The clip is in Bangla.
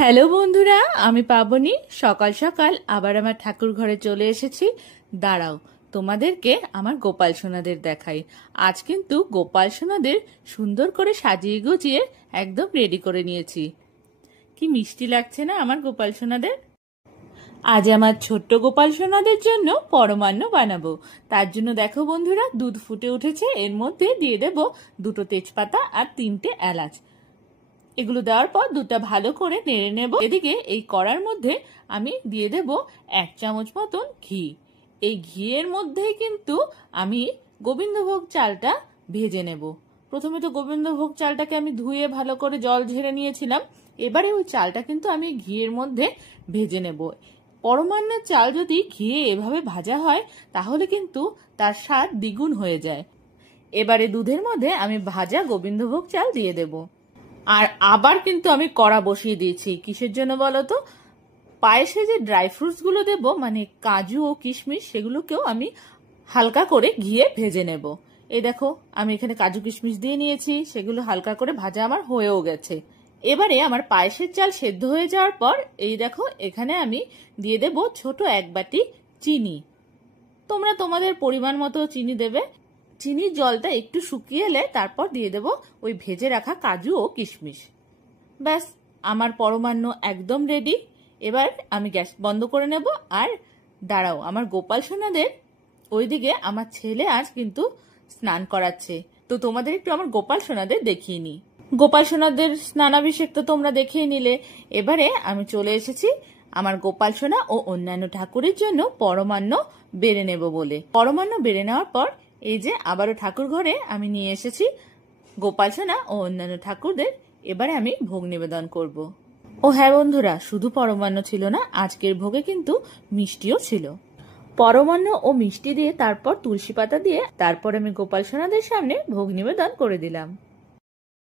হ্যালো বন্ধুরা, আমি পাবনি। সকাল সকাল আবার আমার ঠাকুর ঘরে চলে এসেছি। দাঁড়াও, তোমাদেরকে আমার গোপাল সোনাদের দেখাই। আজ কিন্তু গোপাল সোনাদের সুন্দর করে সাজিয়ে গুছিয়ে একদম রেডি করে নিয়েছি। কি মিষ্টি লাগছে না আমার গোপাল সোনাদের। আজ আমার ছোট্ট গোপাল সোনাদের জন্য পরমান্ন বানাবো। তার জন্য দেখো বন্ধুরা, দুধ ফুটে উঠেছে। এর মধ্যে দিয়ে দেব 2টো তেজপাতা আর 3টে এলাচ। এগুলো দেওয়ার পর দুধটা ভালো করে নেড়ে নেব। এদিকে এই কড়ার মধ্যে আমি দিয়ে দেব 1 চামচ মতন ঘি। এই ঘিয়ের মধ্যেই কিন্তু আমি গোবিন্দভোগ চালটা ভেজে নেব। প্রথমে তো গোবিন্দভোগ চালটাকে আমি ধুয়ে ভালো করে জল ঝেড়ে নিয়েছিলাম। এবারে ওই চালটা কিন্তু আমি ঘিয়ের মধ্যে ভেজে নেব। পরমান্নের চাল যদি ঘিয়ে এভাবে ভাজা হয় তাহলে কিন্তু তার স্বাদ দ্বিগুণ হয়ে যায়। এবারে দুধের মধ্যে আমি ভাজা গোবিন্দভোগ চাল দিয়ে দেব। আর আবার কিন্তু আমি কড়া বসিয়ে দিয়েছি। কিসের জন্য বলো তো? পায়েসে যে ড্রাই ফ্রুটস গুলো দেবো, মানে কাজু ও কিশমিশ, সেগুলোকেও আমি হালকা করে ঘিয়ে ভেজে নেব। এই দেখো, আমি এখানে কাজু কিশমিশ দিয়ে নিয়েছি। সেগুলো হালকা করে ভাজা আমার হয়েও গেছে। এবারে আমার পায়েসের চাল সেদ্ধ হয়ে যাওয়ার পর এই দেখো, এখানে আমি দিয়ে দেব ছোট 1 বাটি চিনি। তোমরা তোমাদের পরিমাণ মতো চিনি দেবে। চিনির জলটা একটু শুকিয়ে এলে তারপর দিয়ে দেব ওই ভেজে রাখা কাজু ও কিশমিশ। ব্যাস, আমার পরমান্ন একদম রেডি। এবার আমি গ্যাস বন্ধ করে নেব। আর দাঁড়াও, আমার গোপাল সোনাদের ওইদিকে আমার ছেলে আজ কিন্তু স্নান করাচ্ছে। তো তোমাদের একটু আমার গোপাল সোনাদের দেখিয়ে নিই। গোপাল সোনাদের স্নানাভিষেক তো তোমরা দেখিয়ে নিলে। এবারে আমি চলে এসেছি আমার গোপাল সোনা ও অন্যান্য ঠাকুরের জন্য পরমান্ন বেড়ে নেব বলে। পরমান্ন বেড়ে নেওয়ার পর এই যে আবারও ঠাকুর ঘরে আমি নিয়ে এসেছি গোপাল সোনা ও অন্যান্য ঠাকুরদের। এবারে আমি ভোগ নিবেদন করব। ও হ্যাঁ বন্ধুরা, শুধু পরমান্ন ছিল না, আজকের ভোগে কিন্তু মিষ্টিও ছিল। পরমান্ন ও মিষ্টি দিয়ে তারপর তুলসী পাতা দিয়ে তারপর আমি গোপাল সোনাদের সামনে ভোগ নিবেদন করে দিলাম।